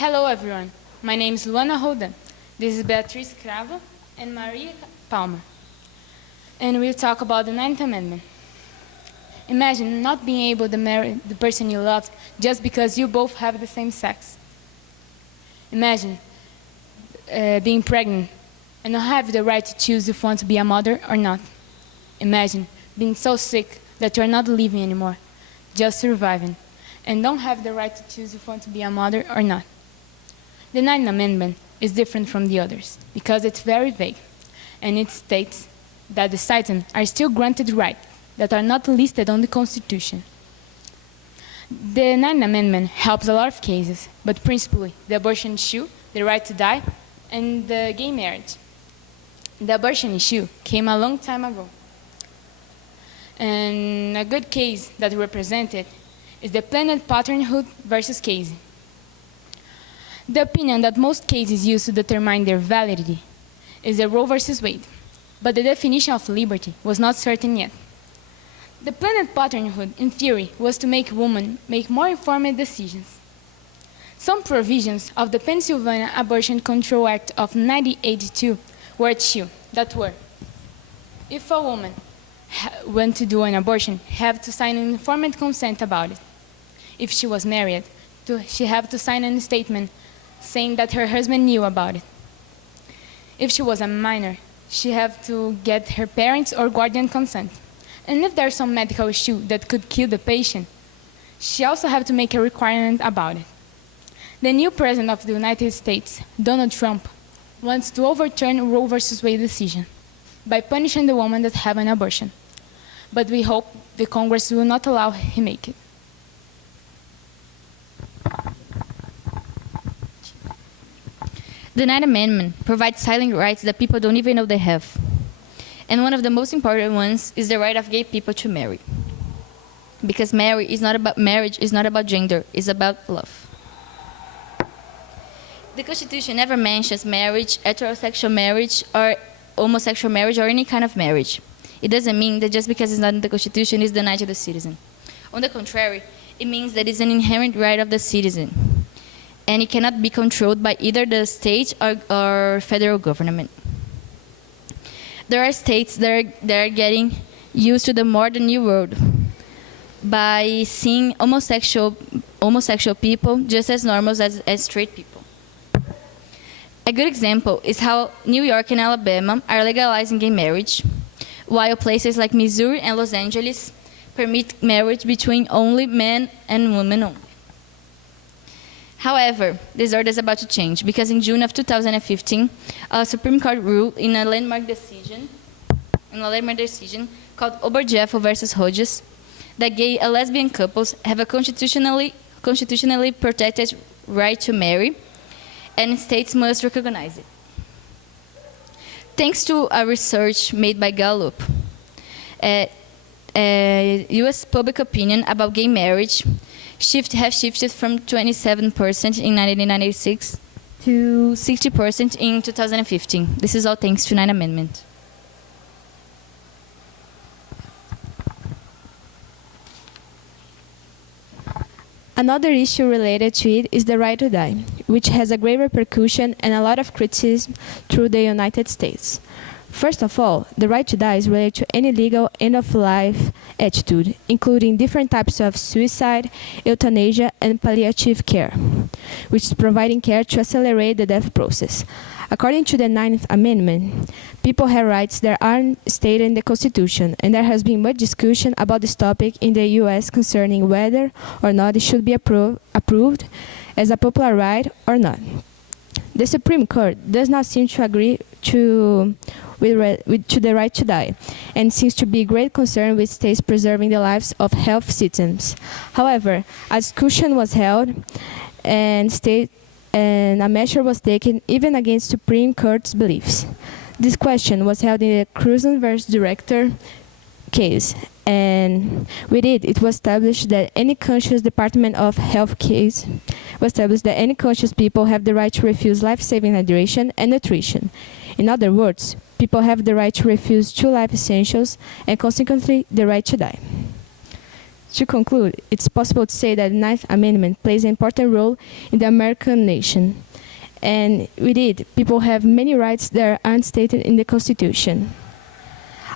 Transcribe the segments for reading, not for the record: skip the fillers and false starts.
Hello everyone, my name is Luana. This is Beatriz Cravo and Maria Palmer. And we'll talk about the Ninth Amendment. Imagine not being able to marry the person you love just because you both have the same sex. Imagine being pregnant and not have the right to choose if you want to be a mother or not. Imagine being so sick that you are not living anymore, just surviving, and don't have the right to choose if you want to be a mother or not. The Ninth Amendment is different from the others because it's very vague, and it states that the citizens are still granted rights that are not listed on the Constitution. The Ninth Amendment helps a lot of cases, but principally the abortion issue, the right to die, and the gay marriage. The abortion issue came a long time ago. And a good case that represented is the Planned Parenthood versus Casey. The opinion that most cases use to determine their validity is the Roe versus Wade, but the definition of liberty was not certain yet. The Planned Parenthood, in theory, was to make women make more informed decisions. Some provisions of the Pennsylvania Abortion Control Act of 1982 were true, that were, if a woman went to do an abortion, have to sign an informed consent about it. If she was married, she have to sign a statement saying that her husband knew about it. If she was a minor, she have to get her parents' or guardian consent. And if there's some medical issue that could kill the patient, she also have to make a requirement about it. The new president of the United States, Donald Trump, wants to overturn Roe versus Wade decision by punishing the women that have an abortion. But we hope the Congress will not allow him make it. The Ninth Amendment provides silent rights that people don't even know they have. And one of the most important ones is the right of gay people to marry. Because marriage is not about gender, it's about love. The Constitution never mentions marriage, heterosexual marriage, or homosexual marriage, or any kind of marriage. It doesn't mean that just because it's not in the Constitution, it's denied to the citizen. On the contrary, it means that it's an inherent right of the citizen. And it cannot be controlled by either the state or federal government. There are states that are getting used to the modern new world by seeing homosexual people just as normal as straight people. A good example is how New York and Alabama are legalizing gay marriage, while places like Missouri and Los Angeles permit marriage between only men and women only. However, this order is about to change because in June of 2015, a Supreme Court ruled in a landmark decision called Obergefell versus Hodges that gay and lesbian couples have a constitutionally protected right to marry, and states must recognize it. Thanks to a research made by Gallup, U.S. public opinion about gay marriage have shifted from 27% in 1996 to 60% in 2015. This is all thanks to Ninth Amendment. Another issue related to it is the right to die, which has a great repercussion and a lot of criticism through the United States. First of all, the right to die is related to any legal end-of-life attitude, including different types of suicide, euthanasia, and palliative care, which is providing care to accelerate the death process. According to the Ninth Amendment, people have rights that aren't stated in the Constitution, and there has been much discussion about this topic in the U.S. concerning whether or not it should be approved as a popular right or not. The Supreme Court does not seem to agree to the right to die, and seems to be great concern with states preserving the lives of health systems. However, a discussion was held, and a measure was taken even against Supreme Court's beliefs. This question was held in the Cruzen versus Director case, and with it, it was established that any conscious Department of Health case was established that any conscious people have the right to refuse life-saving hydration and nutrition. In other words, people have the right to refuse two life essentials and consequently the right to die. To conclude, it's possible to say that the Ninth Amendment plays an important role in the American nation. And with it, people have many rights that are unstated in the Constitution.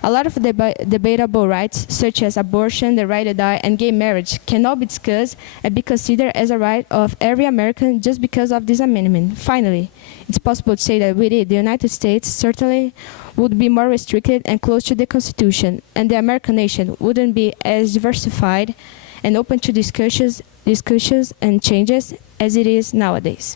A lot of debatable rights, such as abortion, the right to die, and gay marriage, cannot be discussed and be considered as a right of every American just because of this amendment. Finally, it's possible to say that with it, the United States certainly would be more restricted and close to the Constitution, and the American nation wouldn't be as diversified and open to discussions and changes as it is nowadays.